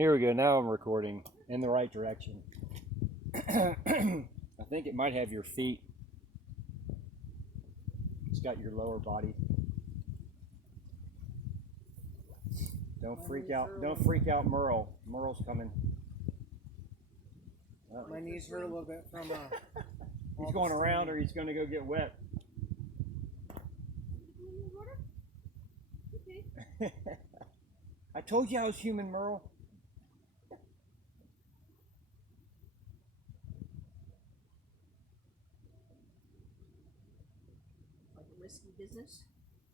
Here we go. Now I'm recording in the right direction. I think it might have your feet. It's got your lower body. Don't freak out. Don't freak out, Merle. Merle's coming. My knees hurt a little bit from he's going around, or he's going to go get wet. I told you I was human, Merle. Like a risky business?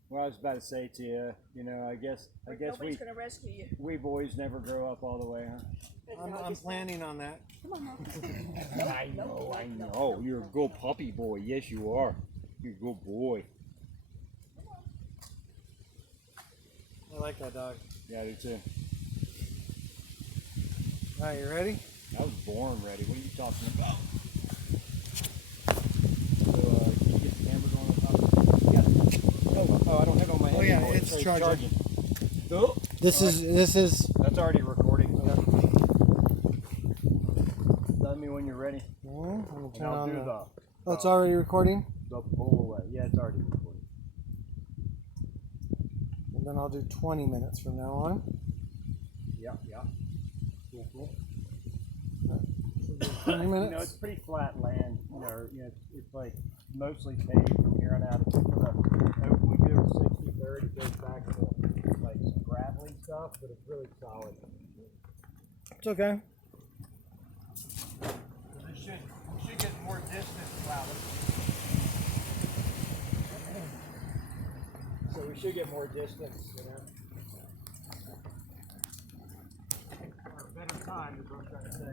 Well, I was about to say to you, you know, I guess Nobody's gonna rescue you. we boys never grow up all the way, huh? I'm planning on that. Come on, Mom. I know. You're a good puppy boy. Yes, you are. You're a good boy. I like that dog. Yeah, I do too. All right, you ready? I was born ready. What are you talking about? So, can you get the camera going on top? Yeah. Oh, I don't have it on my head. Oh yeah, anymore. it's charging. Oh, This is. that's already recording. Tell me when you're ready. I'm gonna turn I'll on do the. Oh, it's already recording. the pull away. Yeah, it's already recording. And then I'll do 20 minutes from now on. Yeah. Cool. 20 minutes. You know, it's pretty flat land. You know, it's like mostly paved from here on out. Except for when we do 60-30, it goes back to like some gravelly stuff, but it's really solid. It's okay. We should get more distance. Wow. So we should get more distance, you know. Or a better time is what I'm trying to say.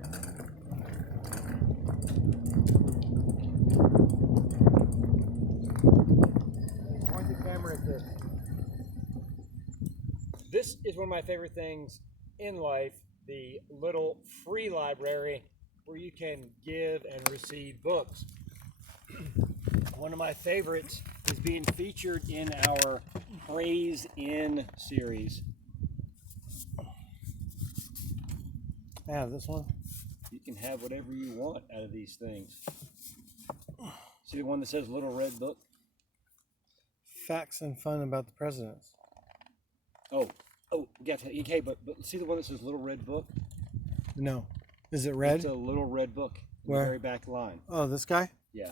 Point the camera at this. This is one of my favorite things in life, the little free library where you can give and receive books. One of my favorites is being featured in our Praise In series. I have this one. You can have whatever you want out of these things. See the one that says Little Red Book? Facts and fun about the presidents. Oh, yeah, okay, but see the one that says Little Red Book? No. Is it red? It's a little red book. Where? The very back line. Oh, this guy? Yeah.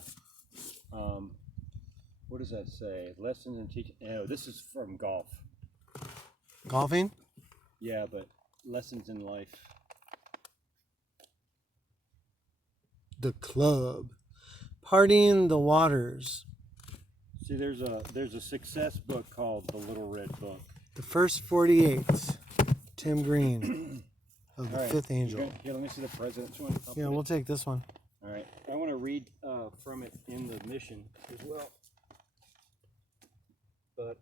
What does that say? Lessons in teaching. No, this is from golf. Golfing? Yeah, but lessons in life. The club. Partying the waters. See, there's a success book called The Little Red Book. The first 48. Tim Green of the Fifth Angel. Here, let me see the president's one. Yeah, we'll take this one. All right. I want to read from it in the mission as well. But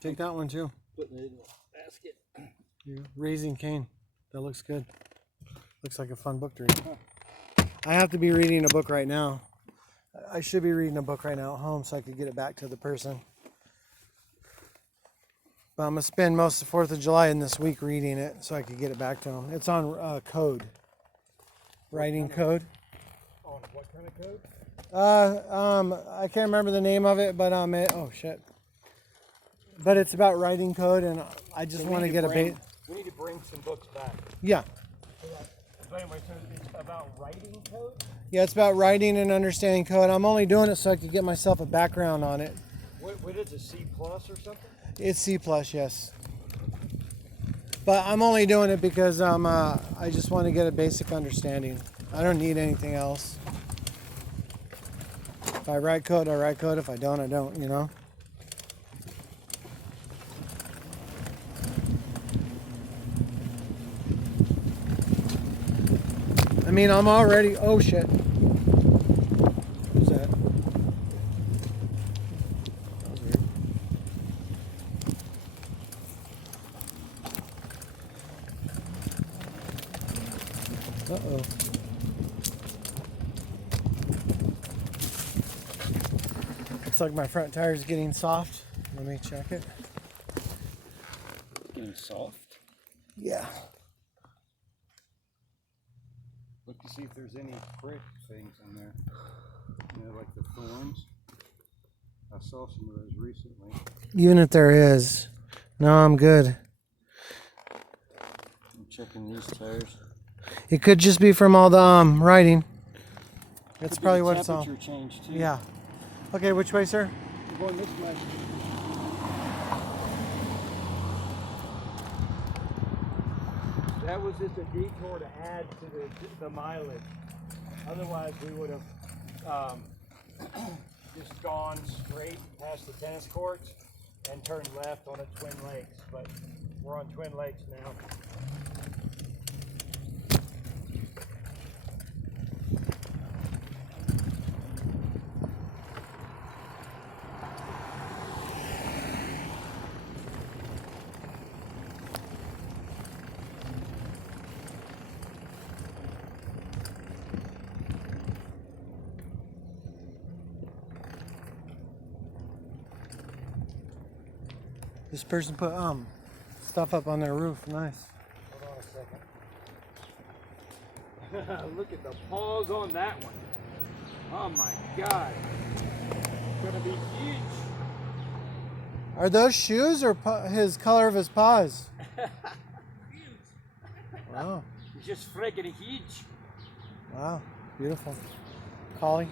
Take that one too. putting it in the basket. Yeah. Raising Cain. That looks good. Looks like a fun book to read. I have to be reading a book right now. I should be reading a book right now at home so I could get it back to the person. But I'm going to spend most of the 4th of July in this week reading it so I could get it back to them. It's on code. Writing code. On what kind of code? I can't remember the name of it, but oh shit. But it's about writing code, and I just want to get We need to bring some books back. Yeah. But anyway, so it's about writing code? Yeah, it's about writing and understanding code. I'm only doing it so I could get myself a background on it. What is it, C+ or something? It's C+, yes. But I'm only doing it because I just want to get a basic understanding. I don't need anything else. If I write code, I write code. If I don't, I don't, you know? I mean, I'm already... Oh, shit. Who's that? That was weird. Uh-oh. Looks like my front tire is getting soft. Let me check it. Getting soft? Yeah. to see if there's any prick things on there. You know, like the thorns. I saw some of those recently. Even if there is, no, I'm good. I'm checking these tires. It could just be from all the writing. That's Could be probably the what it's all. temperature change too. Yeah. Okay, which way, sir? We're going this way. That was just a detour to add to the mileage. Otherwise, we would have just gone straight past the tennis courts and turned left on a Twin Lakes. But we're on Twin Lakes now. This person put stuff up on their roof. Nice. Hold on a second. Look at the paws on that one. Oh my God. It's gonna be huge. Are those shoes or his color of his paws? Wow. It's just freaking huge. Wow. Beautiful. Collie.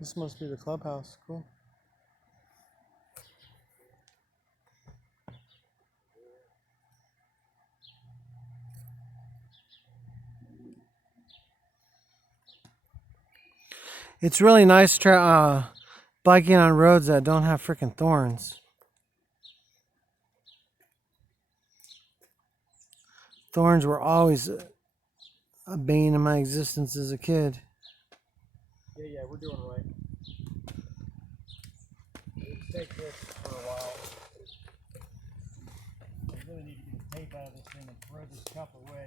This must be the clubhouse. Cool. It's really nice biking on roads that don't have freaking thorns. Thorns were always a bane in my existence as a kid. Yeah, we're doing right. Let's take this for a while. I really need to get the tape out of this thing and throw this cup away.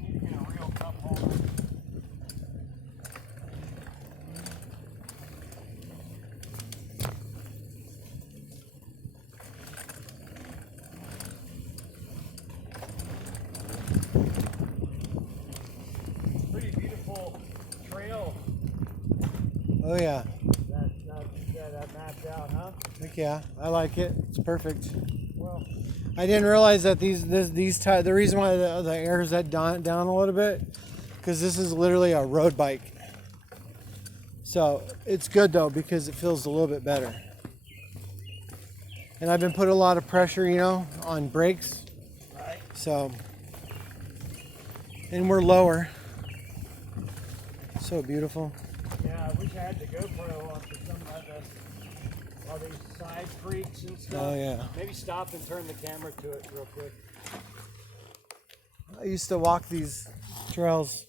Need to get a real cup holder. Pretty beautiful trail Oh yeah. that mapped out, huh? Heck yeah. I like it. It's perfect. Well, I didn't realize that the reason why the air is down a little bit, because this is literally a road bike. So it's good though because it feels a little bit better. And I've been putting a lot of pressure, on brakes. right. So, and we're lower. So beautiful. Yeah, I wish I had the GoPro on for some of all these side creeks and stuff. Oh yeah. Maybe stop and turn the camera to it real quick. I used to walk these trails.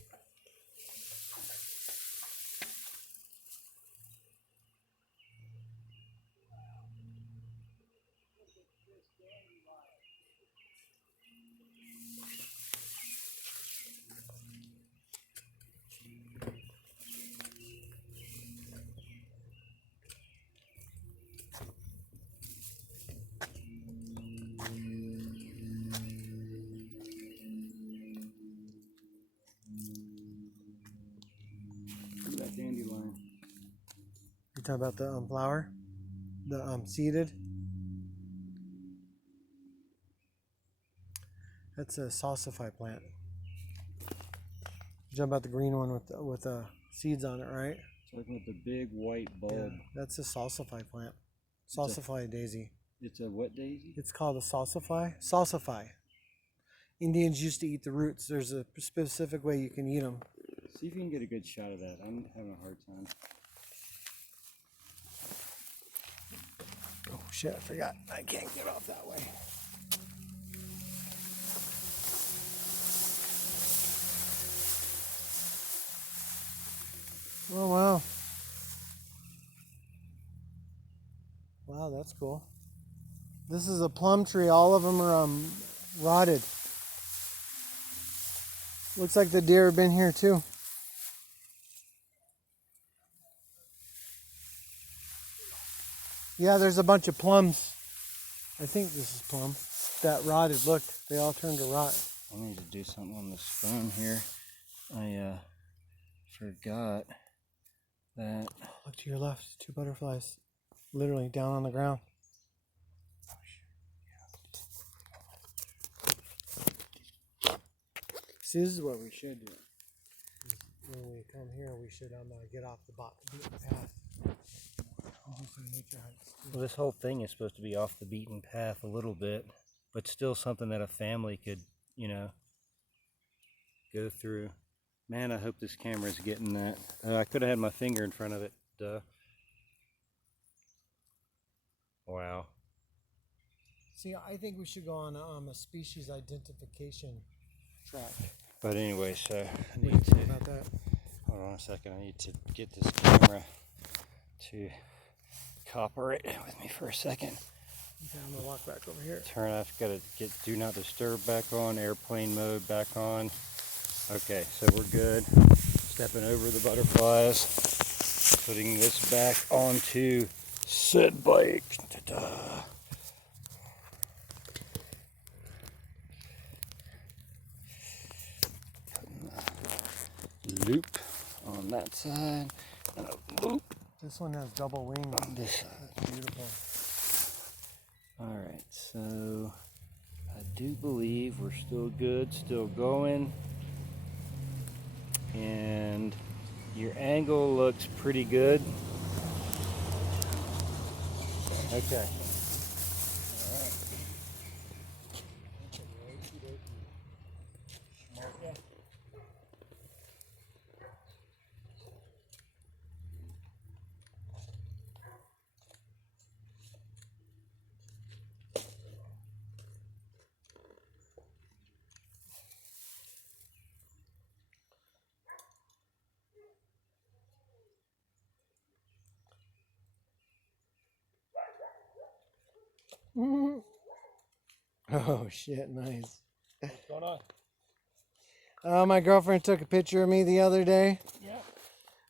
Look at that dandelion. You talking about the flower? The seeded? That's a salsify plant. You talking about the green one with seeds on it, right? Talking about the big white bulb. Yeah, that's a salsify plant. Salsify daisy. It's a what daisy? It's called a salsify. Salsify. Indians used to eat the roots. There's a specific way you can eat them. See if you can get a good shot of that. I'm having a hard time. Oh shit, I forgot. I can't get off that way. Oh wow. Wow, that's cool. This is a plum tree. All of them are rotted. Looks like the deer have been here too. Yeah, there's a bunch of plums. I think this is plum. That rotted, look, they all turned to rot. I need to do something on this phone here. I forgot that. Look to your left, 2 butterflies. Literally down on the ground. See, this is what we should do. When we come here, we should get off the beaten path. And do some nature hikes too. Well, this whole thing is supposed to be off the beaten path a little bit, but still something that a family could, you know, go through. Man, I hope this camera is getting that. I could have had my finger in front of it. Wow. See, I think we should go on a species identification track. But anyway, so I What do you need to, think about that? hold on a second, I need to get this camera to cooperate with me for a second. Okay, I'm gonna walk back over here. Turn off, gotta get do not disturb back on, airplane mode back on. Okay, so we're good. Stepping over the butterflies, putting this back onto said bike. Ta-da. Putting a loop on that side and a loop This one has double wings. on this side. That's beautiful. Alright, so I do believe we're still good, still going. And your angle looks pretty good. Okay. Oh shit, nice. What's going on? My girlfriend took a picture of me the other day. Yeah.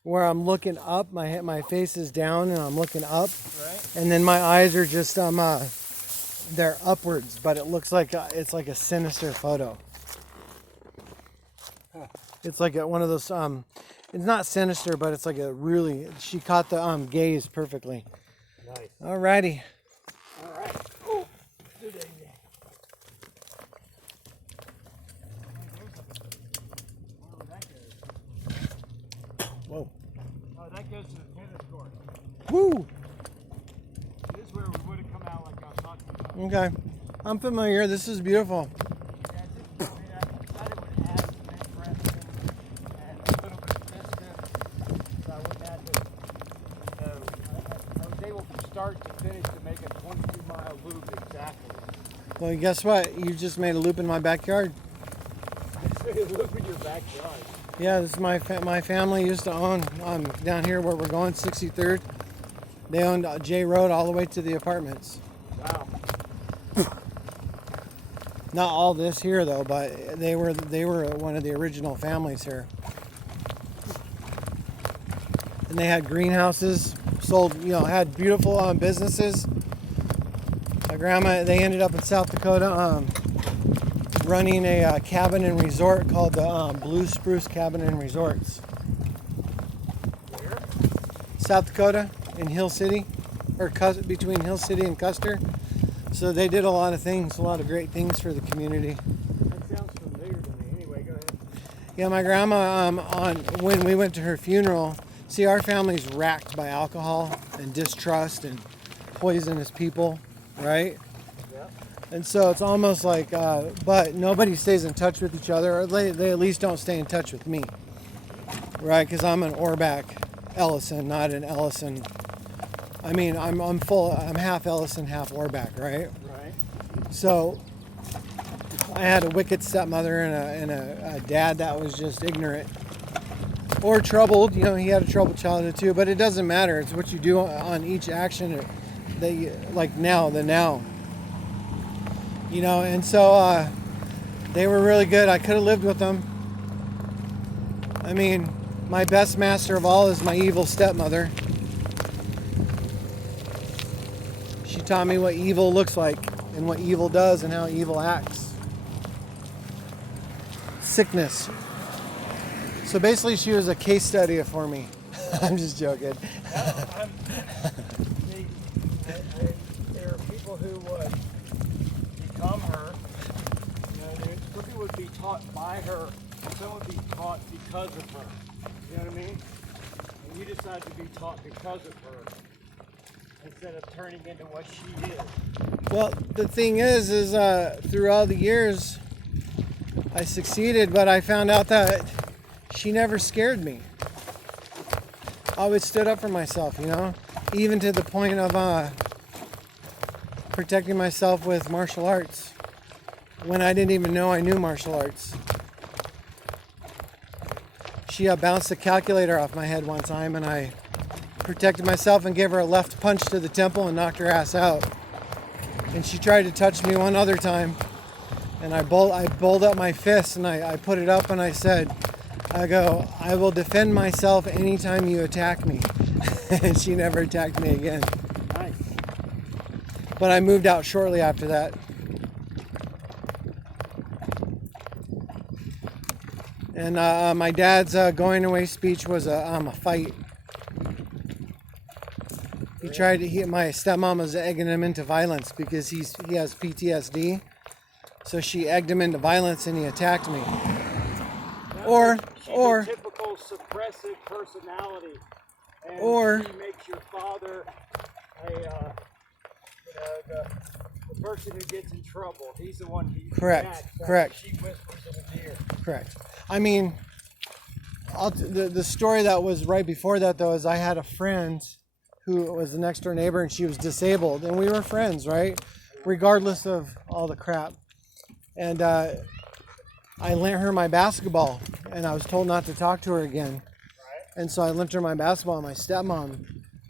Where I'm looking up, my face is down and I'm looking up, Right. and then my eyes are just they're upwards, but it looks like it's like a sinister photo. Huh. It's like one of those it's not sinister, but it's like a really, she caught the gaze perfectly. Nice. Alrighty. All right. Oh, good idea. Whoa. Oh, that goes to the tennis court. Woo. This is where we would have come out like I was talking about. Okay. I'm familiar. This is beautiful. Yeah, this is, I thought it would add some interest and a little bit of distance, so I wouldn't have to. So I was able from start to finish to make a 22-mile loop exactly. Well, guess what? You just made a loop in my backyard. Look in your backyard. Yeah, this is my family used to own down here where we're going, 63rd. They owned J Road all the way to the apartments. Wow. Not all this here though, but they were one of the original families here. And they had greenhouses, sold, had beautiful businesses. My grandma, they ended up in South Dakota running a cabin and resort called the Blue Spruce Cabin and Resorts. Where? South Dakota in Hill City, or between Hill City and Custer. So they did a lot of things, a lot of great things for the community. That sounds familiar to me. Anyway, go ahead. Yeah, my grandma, when we went to her funeral, see, our family's racked by alcohol and distrust and poisonous people, right? Yep. And so it's almost like, but nobody stays in touch with each other, or they at least don't stay in touch with me, right? Because I'm an Orbach Ellison, not an Ellison. I mean, I'm half Ellison, half Orbach, right? Right. So I had a wicked stepmother and a dad that was just ignorant or troubled. He had a troubled childhood too, but it doesn't matter. It's what you do on each action that you, like now. And so they were really good. I could have lived with them, I mean, my best master of all is my evil stepmother. She taught me what evil looks like and what evil does and how evil acts. Sickness. So basically she was a case study for me. I'm just joking. There are people who would become her. Some people would be taught by her, and some would be taught because of her. You know what I mean? And you decide to be taught because of her instead of turning into what she is. Well, the thing is through all the years, I succeeded, but I found out that she never scared me. I always stood up for myself, even to the point of protecting myself with martial arts when I didn't even know I knew martial arts. She bounced a calculator off my head one time, and I protected myself and gave her a left punch to the temple and knocked her ass out. And she tried to touch me one other time, and I bowled up my fist and I put it up and I said, I will defend myself anytime you attack me. And she never attacked me again. Nice. But I moved out shortly after that. And my dad's going away speech was a fight. My stepmom was egging him into violence because he has PTSD. So she egged him into violence and he attacked me. She's a typical suppressive personality, and she makes your father the person who gets in trouble. He's the one who Correct. She whispers in his ear. Correct. I mean, the story that was right before that though is I had a friend who was the next door neighbor and she was disabled and we were friends, right? Regardless of all the crap. And I lent her my basketball and I was told not to talk to her again. And so I lent her my basketball and my stepmom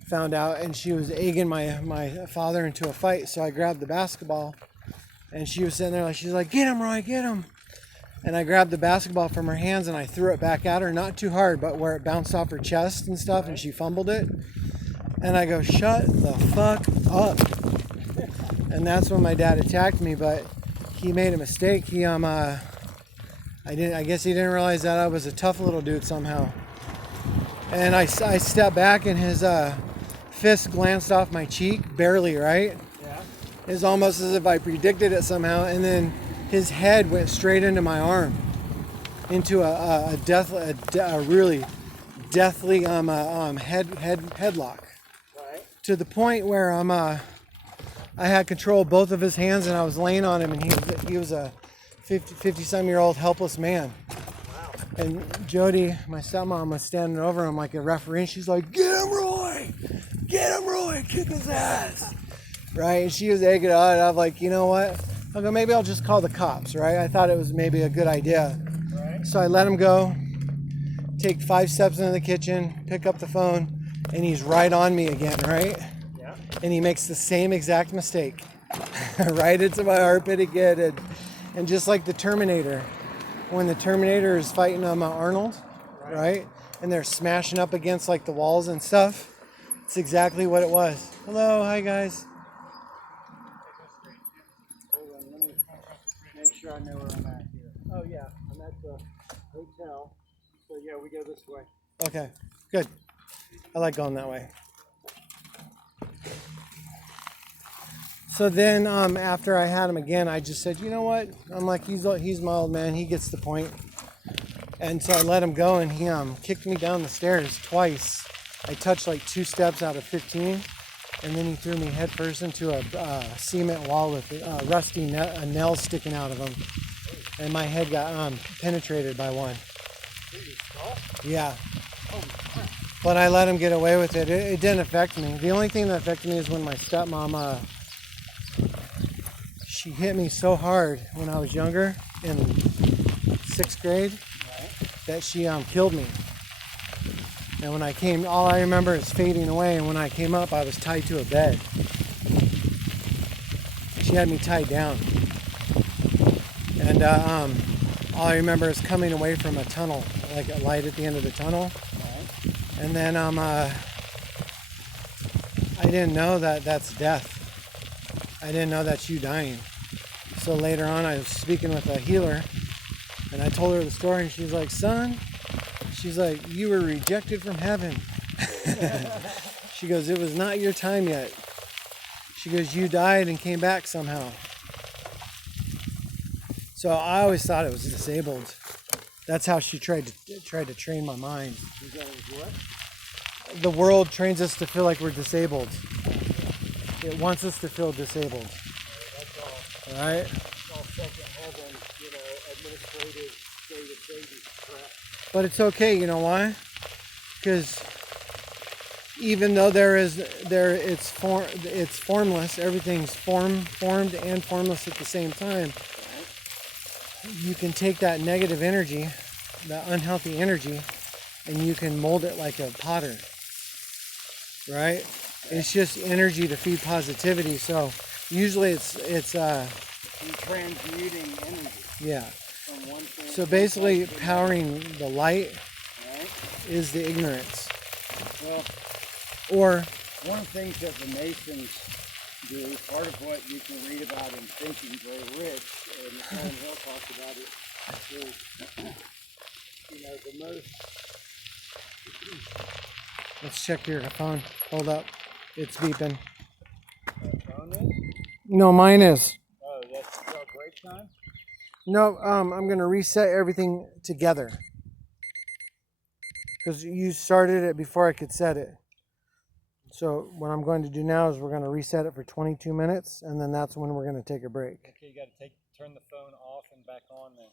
found out and she was egging my father into a fight. So I grabbed the basketball and she was sitting there she's like, get him, Roy, get him. And I grabbed the basketball from her hands and I threw it back at her, not too hard, but where it bounced off her chest and stuff and she fumbled it. And I go, shut the fuck up. And that's when my dad attacked me, but he made a mistake. I guess he didn't realize that I was a tough little dude somehow. And I stepped back and his fist glanced off my cheek, barely, right? Yeah. It was almost as if I predicted it somehow. And then his head went straight into my arm, into a really deathly headlock. Right. To the point where I had control of both of his hands and I was laying on him and he was a 50-some-year-old helpless man. Wow. And Jody, my stepmom, was standing over him like a referee and she's like, get him, Roy! Get him, Roy! Kick his ass! Right? And she was egging it on and I'm like, you know what? I go, maybe I'll just call the cops, right? I thought it was maybe a good idea. Right. So I let him go, take 5 steps into the kitchen, pick up the phone, and he's right on me again, right? Yeah. And he makes the same exact mistake. Right into my armpit again. And just like the Terminator, when the Terminator is fighting Arnold, right? And they're smashing up against like the walls and stuff. It's exactly what it was. Hello, hi guys. Hold on, let me make sure I know where I'm at here. Oh yeah, I'm at the hotel. So yeah, we go this way. Okay, good. I like going that way. So then after I had him again, I just said, you know what? I'm like, he's my old man. He gets the point. And so I let him go and he kicked me down the stairs twice. I touched like 2 steps out of 15. And then he threw me headfirst into a cement wall with rusty nails sticking out of him. And my head got penetrated by one. Yeah. But I let him get away with it. It didn't affect me. The only thing that affected me is when my stepmom, she hit me so hard when I was younger in 6th grade that she killed me. And when I came, all I remember is fading away. And when I came up, I was tied to a bed. She had me tied down. And all I remember is coming away from a tunnel, like a light at the end of the tunnel. And then I didn't know that that's death. I didn't know that's you dying. So later on, I was speaking with a healer, and I told her the story, and she's like, son, she's like, you were rejected from heaven. She goes, it was not your time yet. She goes, you died and came back somehow. So I always thought it was disabled. That's how she tried to train my mind. The world trains us to feel like we're disabled. It wants us to feel disabled. That's all. Right? It's all second heaven, administrative state of baby crap. But it's okay, you know why? Because even though it's formless, everything's formed and formless at the same time. You can take that negative energy, that unhealthy energy, and you can mold it like a potter. Right? It's just energy to feed positivity. So usually it's transmuting energy. Yeah. From one thing So basically powering the light is the ignorance. Well, Or one of the things that the Masons do, part of what you can read about in Thinking Grow Rich, and Napoleon Hill talks about it, is, the most... let's check your phone. Hold up. It's beeping. phone is? No, mine is. Oh, that's still break time? No, I'm gonna reset everything together. Because you started it before I could set it. So what I'm going to do now is we're going to reset it for 22 minutes, and then that's when we're going to take a break. Okay, you got to turn the phone off and back on then.